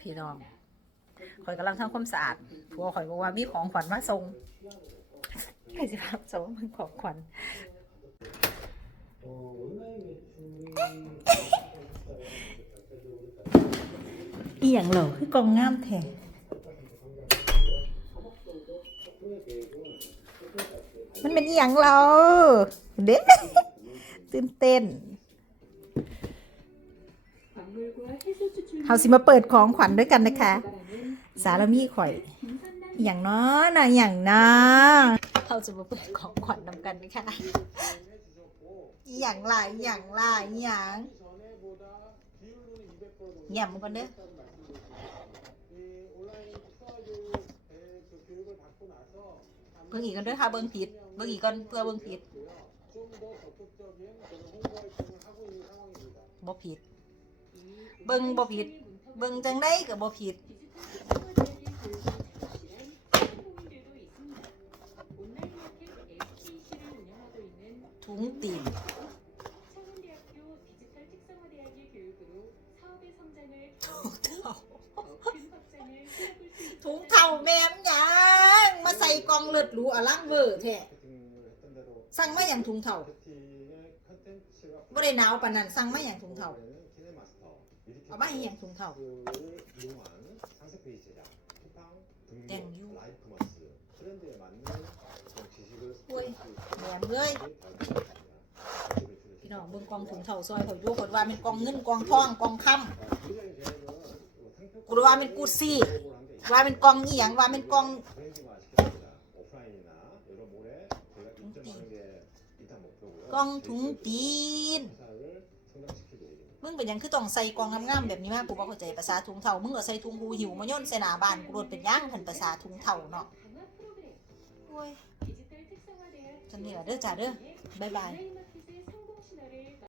พี่น้องข่อยกำลังทำความสะอาดผัวข่อยบอกว่ามีของขวัญมาส่งใครจะพาส่งมันของขวัญอีหยังเหรอคือกองงามแท้มันเป็นอีหยังเราเด้ตื่นเต้น เฮาสิมาเปิดของขวัญด้วยกันนะคะ สารมีข่อยอหย่างน้อนะอหย่างน้อเราจะมาเปิดของขวัญนำกันนะคะอหย่างไรอหย่างไรอหย่างแย่มกันเด้อเบิ่งอีกกันเด้อค่ะเบิ่งผิดเบิ่งอีกก่อนเพื่อเบิ่งผิดบ่ผิด เบิ่งบ่ผิด เบิ่งจังได้ก็บ่ผิด ถุงตีน ถุงเท่าถุงเท่าแม่มหยังมาใส่กล่องเลือดหรูอลังเวอร์แท้สั่งมาอย่างถุงเท่าบ่ได้หนาวปานนั้นสั่งมาอย่างถุงเท่า เอามาให้อย่างถุงเท่า땡 유. โอ้ยแหนเลยพี่น้องเบิ่งกล่องถุงเท่าซอยเขาโยกดว่าเป็นกองเงินกองทองกองคำกูว่าเป็นกูซี่ว่าเป็นกองเอียงว่าเป็นกองกองถุงตีน มึงเป็นยังคือต้องใส่กองงามๆแบบนี้มากกูบ่เข้าใจภาษาถุงเท่ามึงก็ใส่ถุงหูหิวมาย่นใส่หน้าบ้านกูโดนเป็นหยังทันภาษาถุงเท่าเนาะโอ้ยจันี่ล่ะเด้อจ้าเด้อบ๊ายบาย